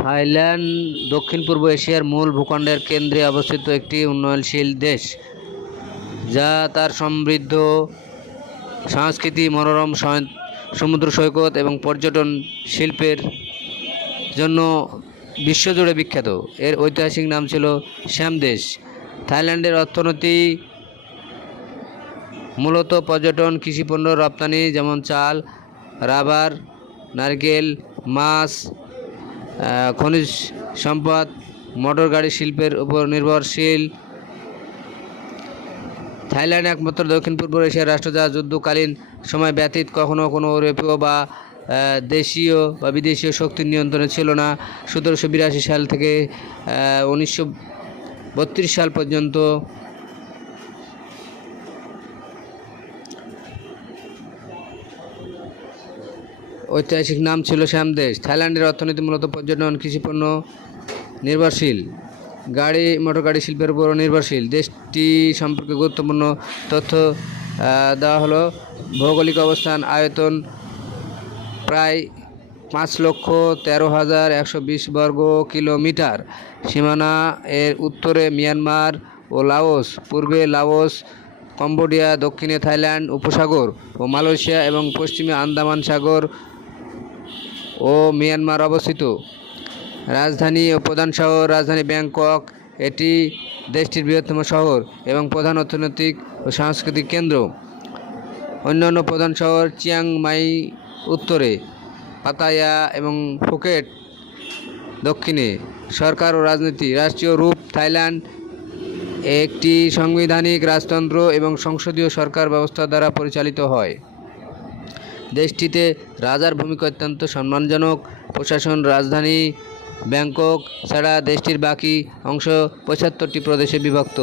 Thailand দক্ষিণ পূর্ব এশিয়ার মূল ভূখণ্ডের কেন্দ্রে অবস্থিত একটি উন্নয়নশীল দেশ, যা তার সমৃদ্ধ সংস্কৃতি, মনোরম সমুদ্র সৈকত এবং পর্যটন শিল্পের জন্য বিশ্বজুড়ে বিখ্যাত। এর ঐতিহাসিক নাম ছিল শ্যাম দেশ। থাইল্যান্ডের অর্থনীতি মূলত পর্যটন, কৃষিপণ্য রপ্তানি যেমন চাল, রাবার, নারকেল, মাছ, খনিজ সম্পদ, মোটর গাড়ি শিল্পের উপর নির্ভরশীল। থাইল্যান্ড একমাত্র দক্ষিণ পূর্ব এশিয়ার রাষ্ট্র যা যুদ্ধকালীন সময় ব্যতীত কখনো কোনো ইউরোপীয় বা দেশীয় বা বিদেশীয় শক্তির নিয়ন্ত্রণে ছিল না। 1782 সাল থেকে 1932 সাল পর্যন্ত ঐতিহাসিক নাম ছিল শ্যাম দেশ। থাইল্যান্ডের অর্থনীতি মূলত পর্যটন, কৃষিপণ্য নির্ভরশীল, মোটর গাড়ি শিল্পের উপর নির্ভরশীল। দেশটি সম্পর্কে গুরুত্বপূর্ণ তথ্য দেওয়া হলো: ভৌগোলিক অবস্থান, আয়তন প্রায় 5,13,120 বর্গ কিলোমিটার, সীমানা এর উত্তরে মিয়ানমার ও লাওস, পূর্বে লাওস, কম্বোডিয়া, দক্ষিণে থাইল্যান্ড উপসাগর ও মালয়েশিয়া এবং পশ্চিমে আন্দামান সাগর ও মিয়ানমার অবস্থিত। রাজধানী ও প্রধান শহর: রাজধানী ব্যাংকক, এটি দেশটির বৃহত্তম শহর এবং প্রধান অর্থনৈতিক ও সাংস্কৃতিক কেন্দ্র। অন্যান্য প্রধান শহর: চিয়াং মাই উত্তরে, পাতায়া এবং ফুকেট দক্ষিণে। সরকার ও রাজনীতি: রাষ্ট্রীয় রূপ: থাইল্যান্ড একটি সাংবিধানিক রাজতন্ত্র এবং সংসদীয় সরকার ব্যবস্থা দ্বারা পরিচালিত হয়। দেশটিতে রাজার ভূমিকা অত্যন্ত সম্মানজনক। প্রশাসন: রাজধানী ব্যাংকক ছাড়া দেশটির বাকি অংশ 75টি প্রদেশে বিভক্ত।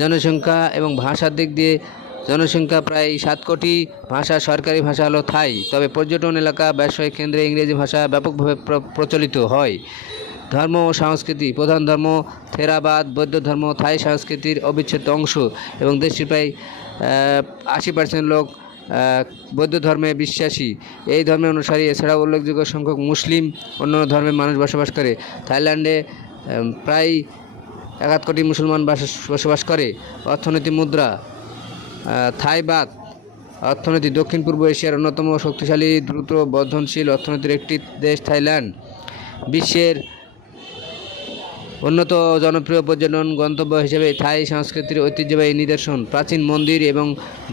জনসংখ্যা এবং ভাষার দিক দিয়ে: জনসংখ্যা প্রায় 7 কোটি। ভাষা: সরকারি ভাষা হলো থাই, তবে পর্যটন এলাকা, ব্যবসায়িক কেন্দ্রে ইংরেজি ভাষা ব্যাপকভাবে প্রচলিত হয়। ধর্ম ও সংস্কৃতি: প্রধান ধর্ম থেরাবাদ বৌদ্ধ ধর্ম, থাই সংস্কৃতির অবিচ্ছেদ্য অংশ এবং দেশটির প্রায় 80% লোক বৌদ্ধ ধর্মে বিশ্বাসী। এই ধর্মের অনুসারী। এছাড়াও উল্লেখযোগ্য সংখ্যক মুসলিম অন্যান্য ধর্মের মানুষ বসবাস করে। থাইল্যান্ডে প্রায় 1 কোটি মুসলমান বসবাস করে। অর্থনীতি: মুদ্রা থাই বাত। অর্থনীতি: দক্ষিণ পূর্ব এশিয়ার অন্যতম শক্তিশালী, দ্রুত বর্ধনশীল অর্থনীতির একটি দেশ থাইল্যান্ড। বিশ্বের উন্নত জনপ্রিয় পর্যটন গন্তব্য হিসেবে থাই সংস্কৃতির ঐতিহ্যবাহী নিদর্শন। প্রাচীন মন্দির এবং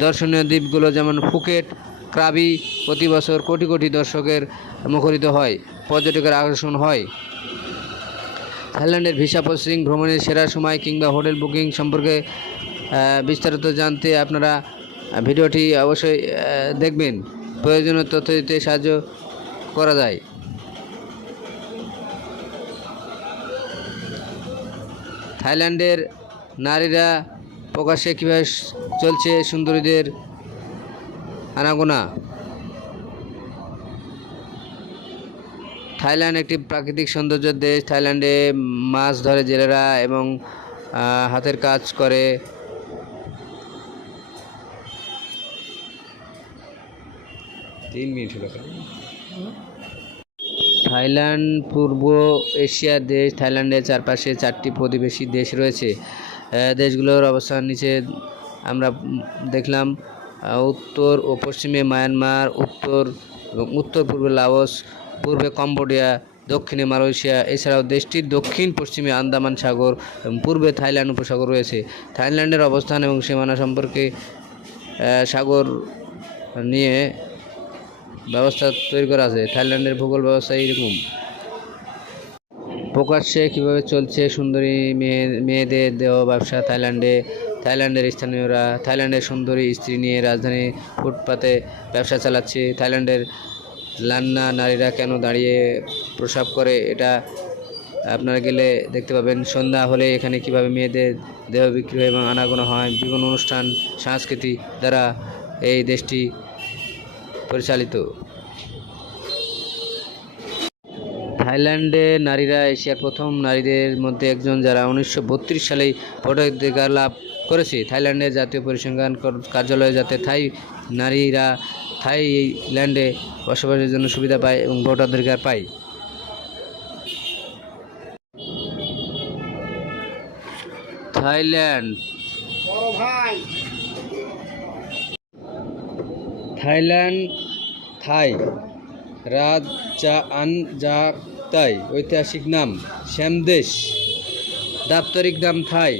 দর্শনীয় দ্বীপগুলো যেমন ফুকেট, ক্রাবি প্রতি বছর কোটি কোটি দর্শকের মুখরিত হয়, পর্যটকের আকর্ষণ হয়। থাইল্যান্ডের ভিসা প্রসেসিং: ভ্রমণের সেরা সময় কিংবা হোটেল বুকিং সম্পর্কে বিস্তারিত জানতে আপনারা ভিডিওটি অবশ্যই দেখবেন। প্রয়োজনীয় তথ্য দিতে সাহায্য করা যায়। থাইল্যান্ডের নারীরা প্রকাশ্যে কীভাবে চলছে সুন্দরীদের আনাগোনা। থাইল্যান্ড একটি প্রাকৃতিক সৌন্দর্যের দেশ। থাইল্যান্ডে মাছ ধরে জেলেরা এবং হাতের কাজ করে। থাইল্যান্ড পূর্ব এশিয়ার দেশ। থাইল্যান্ডের চারপাশে 4টি প্রতিবেশী দেশ রয়েছে। দেশগুলোর অবস্থান নিচে আমরা দেখলাম। উত্তর ও পশ্চিমে মায়ানমার, উত্তর পূর্বে লাওস, পূর্বে কম্বোডিয়া, দক্ষিণে মালয়েশিয়া। এছাড়াও দেশটির দক্ষিণ পশ্চিমে আন্দামান সাগর এবং পূর্বে থাইল্যান্ড উপসাগর রয়েছে। থাইল্যান্ডের অবস্থান এবং সীমানা সম্পর্কে সাগর নিয়ে ব্যবস্থা তৈরি করা আছে। থাইল্যান্ডের ভূগোল ব্যবস্থা এইরকম। প্রকাশ্যে কীভাবে চলছে সুন্দরী মেয়েদের দেহ ব্যবসা থাইল্যান্ডের স্থানীয়রা থাইল্যান্ডের সুন্দরী স্ত্রী নিয়ে রাজধানী ফুটপাতে ব্যবসা চালাচ্ছে। থাইল্যান্ডের লান্না নারীরা কেন দাঁড়িয়ে প্রস্রাব করে, এটা আপনারা গেলে দেখতে পাবেন। সন্ধ্যা হলে এখানে কিভাবে মেয়েদের দেহ বিক্রি এবং আনাগোনা হয়। বিভিন্ন অনুষ্ঠান সংস্কৃতি দ্বারা এই দেশটি পরিচালিত। থাইল্যান্ডে নারীরা এশিয়ার প্রথম নারীদের মধ্যে একজন, যারা 1932 সালেই ভোটাধিকার লাভ করেছে। থাইল্যান্ডের জাতীয় পরিসংখ্যান কার্যালয় যাতে নারীরা থাইল্যান্ডে বসবাসের জন্য সুবিধা পায় এবং ভোটাধিকার পায়। থাইল্যান্ড। থাইল্যান্ড থাই রাজাআনজাতাই ঐতিহাসিক নাম শ্যামদেশ, দাপ্তরিক নাম থাই।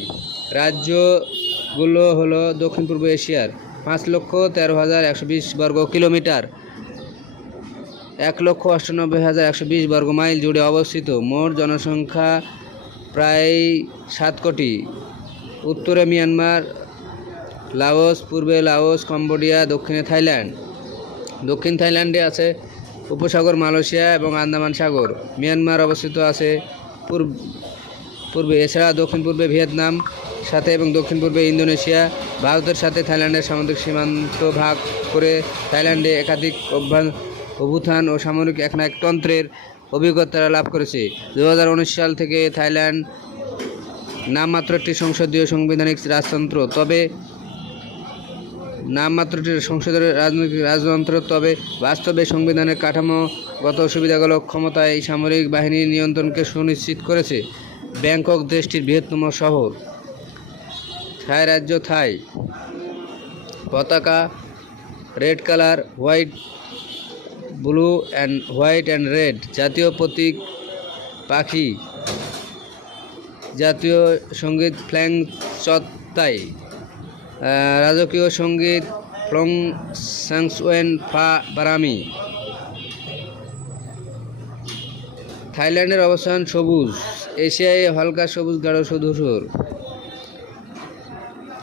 রাজ্যগুলো হলো দক্ষিণ পূর্ব এশিয়ার 5,13,120 বর্গ কিলোমিটার 1,98,120 বর্গ মাইল জুড়ে অবস্থিত। মোট জনসংখ্যা প্রায় 7 কোটি। উত্তরে মিয়ানমার, লাওস, পূর্বে লাওস, কম্বোডিয়া, দক্ষিণে থাইল্যান্ড। দক্ষিণ থাইল্যান্ডে আছে উপসাগর, মালয়েশিয়া এবং আন্দামান সাগর। মিয়ানমার অবস্থিত আছে পূর্বে। এছাড়া দক্ষিণ পূর্বে ভিয়েতনাম সাথে এবং দক্ষিণ পূর্বে ইন্দোনেশিয়া। ভারতের সাথে থাইল্যান্ডের সামুদ্রিক সীমান্ত ভাগ করে থাইল্যান্ডে একাধিক অভ্যুত্থান ও সামরিক একনায়কতন্ত্রের অভিজ্ঞতা লাভ করেছে। 2019 সাল থেকে থাইল্যান্ড নামমাত্র একটি সংসদীয় সাংবিধানিক রাজতন্ত্র, তবে বাস্তবে সংবিধানের কাঠামোগত সুবিধাগুলো ক্ষমতায় সামরিক বাহিনীর নিয়ন্ত্রণকে সুনিশ্চিত করেছে। ব্যাংকক দেশটির বৃহত্তম শহর। থাই রাজ্য থাই পতাকা red colour, blue and white and red. জাতীয় প্রতীক পাখি। জাতীয় সঙ্গীত ফ্ল্যাং চত্তাই। রাজকীয় সঙ্গীত ফ্লং সাংসওয়েন ফা বারামি। থাইল্যান্ডের অবস্থান সবুজ, এশিয়ায় হালকা সবুজ গাঢ় ধূসর।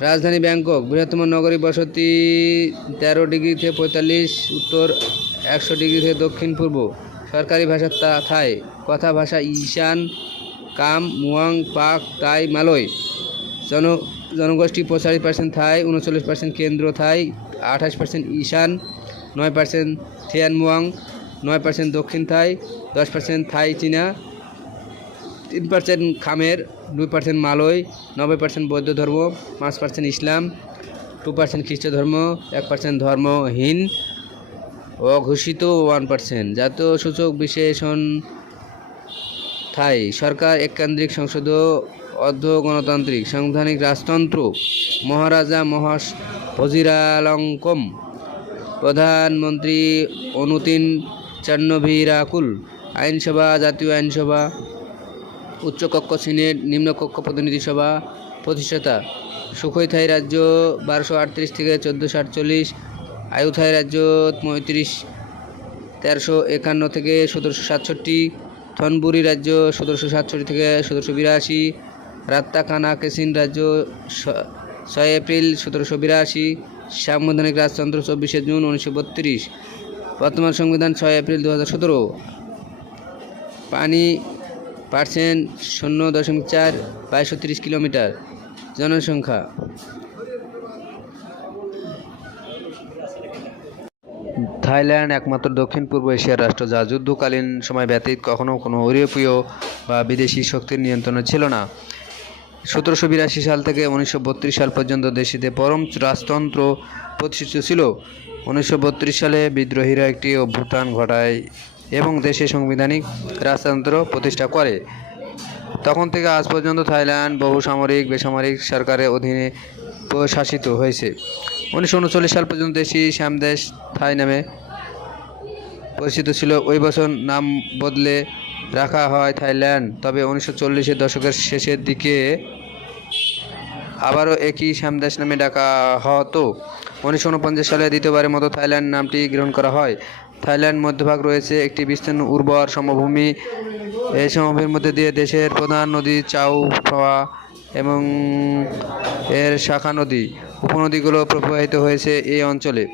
রাজধানী ব্যাংকক। বৃহত্তম নগরী, বসতি 13 ডিগ্রি থেকে 45, উত্তর 100 ডিগ্রি থেকে দক্ষিণ পূর্ব। সরকারি ভাষা থাই, কথা ভাষা ইশান, কাম, মুয়াং, পাক, তাই, মালয়। জনগোষ্ঠী 45% থাই, 39% কেন্দ্র থাই, 28% ঈশান, 9% থিয়ান মুয়াং, 9% দক্ষিণ থাই, 10% থাই চীনা, 3% খামের, 2% মালয়, 90% বৌদ্ধ ধর্ম, 5% ইসলাম, 2% খ্রিস্ট ধর্ম, 1% ধর্মহীন, অঘোষিত 1%। জাতীয় সূচক বিশেষণ থাই। সরকার এককেন্দ্রিক, সংসদ অর্ধ গণতান্ত্রিক, সাংবিধানিক রাজতন্ত্র। মহারাজা ভজিরালঙ্কম। প্রধানমন্ত্রী অনুতিন চান্নভিরাকুল। আইনসভা জাতীয় আইনসভা। উচ্চকক্ষ সিনেট, নিম্নকক্ষ প্রতিনিধি সভা। প্রতিষ্ঠাতা সুখোই থাই রাজ্য 1238 থেকে 1448। আয়ুথাই রাজ্য 1351 থেকে 1767। থনবুরি রাজ্য 1767 থেকে 1782। রাত্তাকানা কেসিন রাজ্য 6 এপ্রিল 1782। সাংবিধানিক রাজতন্ত্র 24 জুন 1932। বর্তমান সংবিধান 6 এপ্রিল 2017। পানি পার্সেন্ট 0.4, 2230 কিলোমিটার। জনসংখ্যা। থাইল্যান্ড একমাত্র দক্ষিণ পূর্ব এশিয়ার রাষ্ট্র যা যুদ্ধকালীন সময় ব্যতীত কখনো কোনো ইউরোপীয় বা বিদেশি শক্তির নিয়ন্ত্রণে ছিল না। 1782 সাল থেকে 1932 সাল পর্যন্ত দেশটিতে পরম রাজতন্ত্র প্রতিষ্ঠিত ছিল। 1932 সালে বিদ্রোহীরা একটি অভ্যুত্থান ঘটায় এবং দেশে সাংবিধানিক রাজতন্ত্র প্রতিষ্ঠা করে। তখন থেকে আজ পর্যন্ত থাইল্যান্ড বহু সামরিক বেসামরিক সরকারের অধীনে শাসিত হয়েছে। 1939 সাল পর্যন্ত দেশটি শ্যামদেশ থাই নামে পরিচিত ছিল। ওই বছর নাম বদলে রাখা হয় থাইল্যান্ড। তবে 1940-এর দশকের শেষের দিকে আবারও একই শ্যামদেশ নামে ডাকা হতো। 1949 সালে দ্বিতীয়বারের মতো থাইল্যান্ড নামটি গ্রহণ করা হয়। থাইল্যান্ড মধ্যভাগ রয়েছে একটি বিস্তীর্ণ উর্বর সমভূমি। এই সমভূমির মধ্যে দিয়ে দেশের প্রধান নদী চাও ফ্রোয়া এবং এর শাখা নদী, উপনদীগুলো প্রবাহিত হয়েছে এই অঞ্চলে।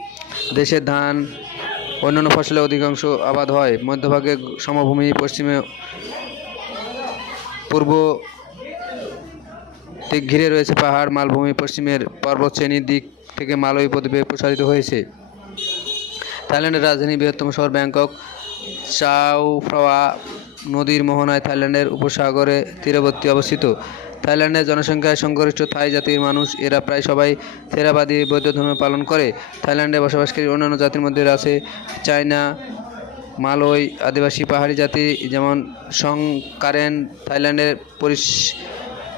দেশের ধান, অন্যান্য ফসলের অধিকাংশ আবাদ হয়। মধ্যভাগে সমভূমি, পশ্চিমে পূর্ব দিক ঘিরে রয়েছে পাহাড়, মালভূমি। পশ্চিমের পর্বতশ্রেণীর দিক থেকে মালয় উপদ্বীপে প্রসারিত হয়েছে। থাইল্যান্ডের রাজধানী বৃহত্তম শহর ব্যাংকক। চাও ফ্রোয়া নদীর মোহনায় থাইল্যান্ডের উপসাগরে তীরবর্তী অবস্থিত। থাইল্যান্ডের জনসংখ্যায় সংখ্যাগরিষ্ঠ থাই জাতির মানুষ। এরা প্রায় সবাই থেরাবাদী বৌদ্ধ ধর্ম পালন করে। থাইল্যান্ডে বসবাসকারী অন্যান্য জাতির মধ্যে আছে চায়না, মালয়, আদিবাসী, পাহাড়ি জাতি যেমন সংকারেন। থাইল্যান্ডের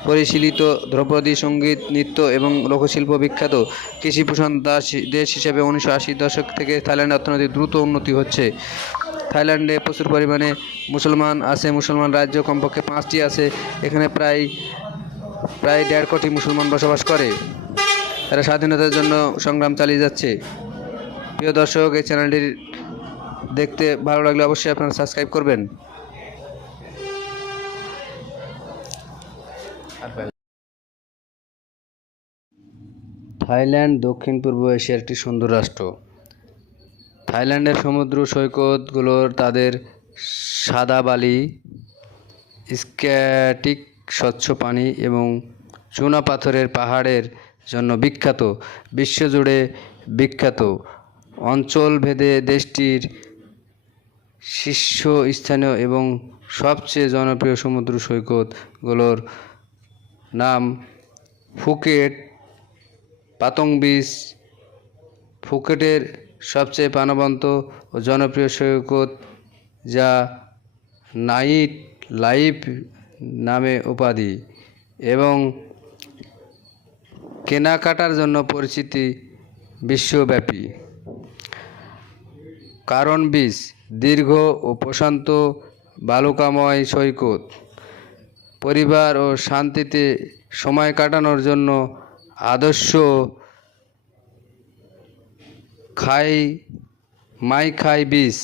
পরিশীলিত ধ্রুপদী সঙ্গীত, নৃত্য এবং লোকশিল্প বিখ্যাত। কৃষি প্রধান দেশ হিসেবে 1980 দশক থেকে থাইল্যান্ডের অর্থনৈতিক দ্রুত উন্নতি হচ্ছে। থাইল্যান্ডে প্রচুর পরিমাণে মুসলমান আছে। মুসলমান রাজ্য কমপক্ষে 5টি আছে। এখানে প্রায় 1.5 কোটি মুসলমান বসবাস করে। তারা স্বাধীনতার জন্য সংগ্রাম চালিয়ে যাচ্ছে। প্রিয় দর্শক, এই চ্যানেলটি দেখতে ভালো লাগলে অবশ্যই আপনারা সাবস্ক্রাইব করবেন। থাইল্যান্ড দক্ষিণ পূর্ব এশিয়ার একটি সুন্দর রাষ্ট্র। থাইল্যান্ডের সমুদ্র সৈকতগুলোর তাদের সাদা বালি, স্ফটিক স্বচ্ছ পানি এবং চুনা পাথরের পাহাড়ের জন্য বিখ্যাত। বিশ্বজুড়ে বিখ্যাত। অঞ্চলভেদে দেশটির শীর্ষস্থানীয় এবং সবচেয়ে জনপ্রিয় সমুদ্র সৈকতগুলোর নাম ফুকেট, পাতং বিচ। ফুকেটের সবচেয়ে প্রাণবন্ত ও জনপ্রিয় সৈকত, যা নাইট লাইফ নামে উপাধি এবং কেনাকাটার জন্য পরিচিতি বিশ্বব্যাপী। কারণ বিচ দীর্ঘ ও প্রশান্ত বালুকাময় সৈকত, পরিবার ও শান্তিতে সময় কাটানোর জন্য আদর্শ। মাই খাই বিচ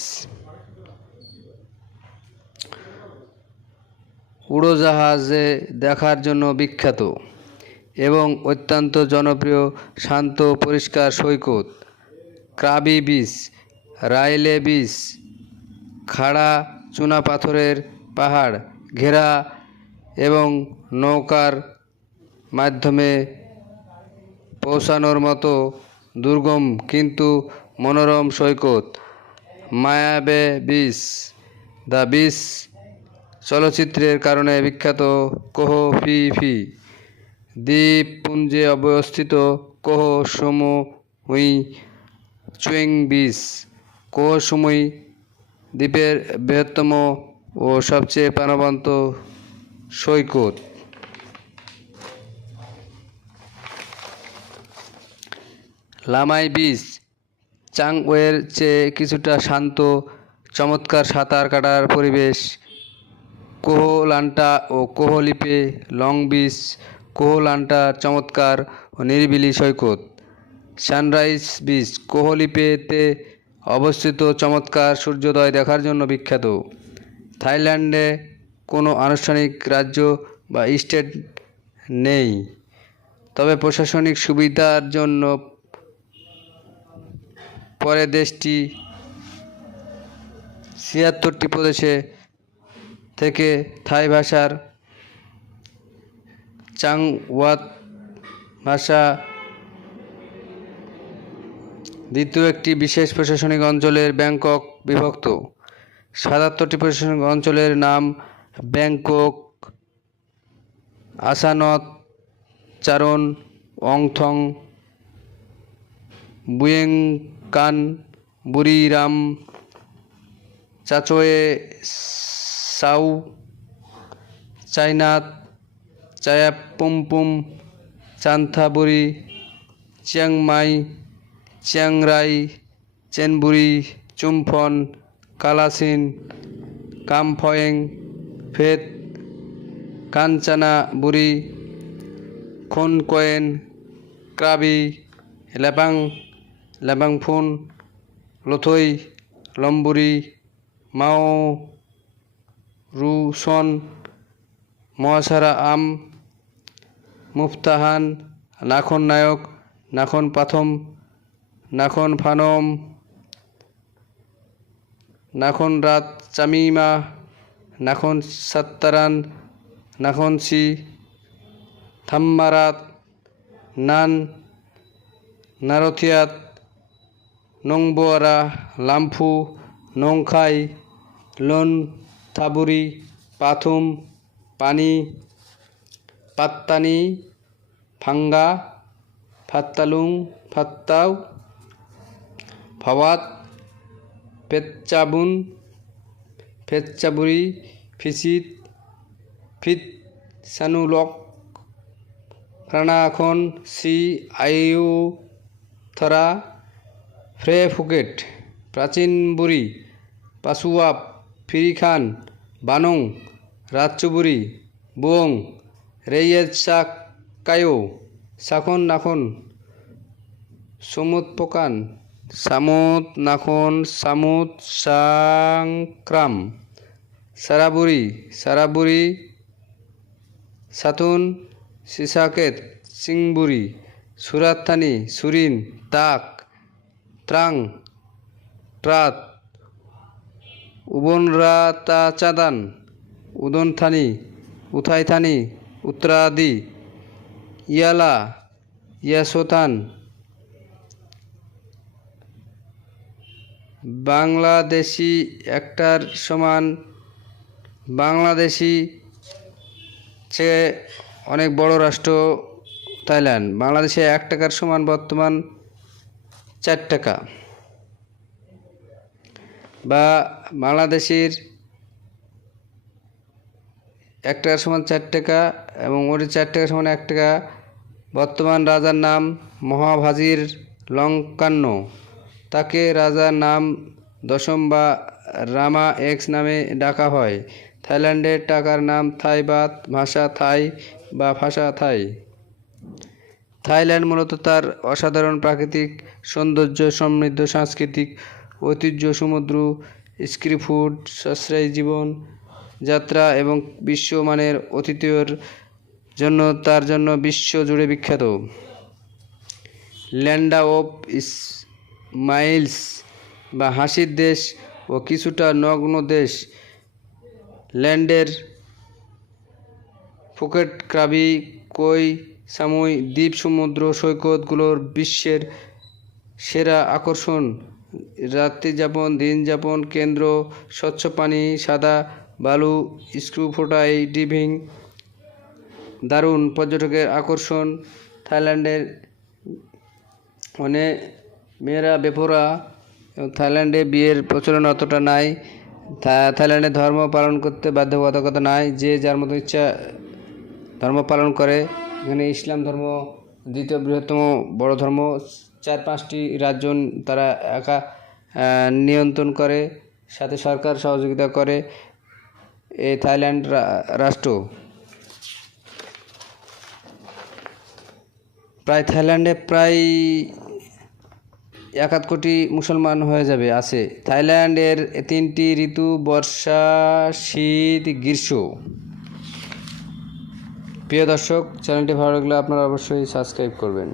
উড়োজাহাজে দেখার জন্য বিখ্যাত এবং অত্যন্ত জনপ্রিয় শান্ত পরিষ্কার সৈকত। ক্রাবি বিচ, রাইলে বিচ খাড়া চুনাপাথরের পাহাড় ঘেরা এবং নৌকার মাধ্যমে পৌঁছানোর মতো দুর্গম কিন্তু মনোরম সৈকত। মায়াবে বিচ, দ্য বিচ চলচ্চিত্রের কারণে বিখ্যাত। কোহ ফি ফি দ্বীপপুঞ্জে অবস্থিত কোহ সামুই চুয়েং বিচ, কোহ সামুই দ্বীপের বৃহত্তম ও সবচেয়ে প্রাণবন্ত সৈকত। লামাই বিচ চাংওয়ের চেয়ে কিছুটা শান্ত, চমৎকার সাঁতার কাটার পরিবেশ। কোহ লান্টা ও কোহ লিপে লং বিচ, কোহ লান্টা চমৎকার ও নিরিবিলি সৈকত। সানরাইজ বিচ কোহ লিপেতে অবস্থিত, চমৎকার সূর্যোদয় দেখার জন্য বিখ্যাত। থাইল্যান্ডে কোনো আনুষ্ঠানিক রাজ্য বা স্টেট নেই, তবে প্রশাসনিক সুবিধার জন্য পরে দেশটি 76টি প্রদেশে থেকে থাই ভাষার চাংওয়াত ভাষা দ্বিতীয় একটি বিশেষ প্রশাসনিক অঞ্চলের ব্যাংকক বিভক্ত। 77টি প্রশাসনিক অঞ্চলের নাম: ব্যাংকক, আসানত, চারণ, অংথং, বুয়েংকান, বুরিরাম, চাচোয়ে সাউ, চাইনাত, চায়াপুমপুম, চান্থাবুরি, চিয়াংমাই, চিয়াংরাই, চেনবুরি, চুমফন, কালাসিন, কামফয়েং, ফেত, কাঞ্চানাবুরি, খোনকোয়েন, ক্রাবি, লেবাংফুন, লোথই, লম্বুরি, মাও রুসন, মহাসারা আম, মুফতাহান, নাখন নায়ক, নাখন পাথম, নাখন ফানম, নাখন রাত চামিমা, নাখন সাত্তারান, নাখন সি, থাম্মারাত, নান, নারথিয়াত, নংবোয়ারা, লাম্ফু, নংখাই, লোন থাবুরি, পাথুম, পানি, পাত্তানি, ফাঙ্গা, ফাত্তালুং, ফাত্তাও, ফাওয়াত, পেচ্চাবুন, ফেচ্চাবুরি, ফিসিত, ফিত সানুলক, প্রাণাখন, সি আয়ুথরা, ফ্রে ফুকেট, প্রাচীন বুড়ি, পাসুয়াপ, ফিরিখান, বানং, রাচ্চুবুরি, বুয়ং, রেইয়ের চাক কায়ো, সাখন নাখন, সমুদ পোকান, সামুদ নাখন, সামুদ সাংক্রাম, সারাবুরি, সারাবুরি, সাতুন, সিসাকেত, সিংবুরি, সুরাতথানি, সুরিন, তাক, ত্রাং, ট্রাত, উবনরাতাচাদান, উদনথানি, উথাইথানি, উত্তরাদি, ইয়ালা, ইয়াসোথান। বাংলাদেশি একটার সমান, বাংলাদেশি চেয়ে অনেক বড় রাষ্ট্র থাইল্যান্ড। বাংলাদেশে 1 টাকার সমান বর্তমান 4 টাকা, বা বাংলাদেশের 1 টাকার সমান 4 টাকা এবং ওর 4 টাকার সমান 1 টাকা। বর্তমান রাজার নাম মহাভাজির লঙ্কান্ন। তাকে রাজার নাম দশম বা রামা এক্স নামে ডাকা হয়। থাইল্যান্ডের টাকার নাম থাই বাত, ভাষা থাই বা ভাষা থাই। থাইল্যান্ড মূলত তার অসাধারণ প্রাকৃতিক সৌন্দর্য, সমৃদ্ধ সাংস্কৃতিক ঐতিহ্য, সমুদ্র, স্ট্রিট ফুড, সাশ্রয়ী জীবন যাত্রা এবং বিশ্বমানের আতিথ্যের জন্য তার জন্য বিশ্ব জুড়ে বিখ্যাত। ল্যান্ড অফ স্মাইলস বা হাসির দেশ ও কিছুটা নগ্ন দেশ, ল্যান্ডের ফুকেট, ক্রাবি, কোই সামুই দ্বীপ সমুদ্র সৈকতগুলোর বিশ্বের সেরা আকর্ষণ। রাত্রিযাপন, দিনযাপন কেন্দ্র, স্বচ্ছ পানি, সাদা বালু, স্ক্রুফোটাই ডিভিং, দারুণ পর্যটকের আকর্ষণ। থাইল্যান্ডের অনেক মেয়েরা বেপরা। থাইল্যান্ডে বিয়ের প্রচলন অতটা নাই। থাইল্যান্ডে ধর্ম পালন করতে বাধ্যবাধকতা নাই, যে যার মতো ইচ্ছা ধর্ম পালন করে। এখানে ইসলাম ধর্ম দ্বিতীয় বৃহত্তম বড় ধর্ম। 4-5টি রাজ্য তারা একা নিয়ন্ত্রণ করে, সাথে সরকার সহযোগিতা করে। এই থাইল্যান্ড রাষ্ট্র থাইল্যান্ডে প্রায় 1 কোটি মুসলমান হয়ে যাবে আছে। থাইল্যান্ডের 3টি ঋতু, বর্ষা, শীত, গ্রীষ্ম। প্রিয় দর্শক, চ্যানেলটি ভালো লাগলে আপনারা অবশ্যই সাবস্ক্রাইব করবেন।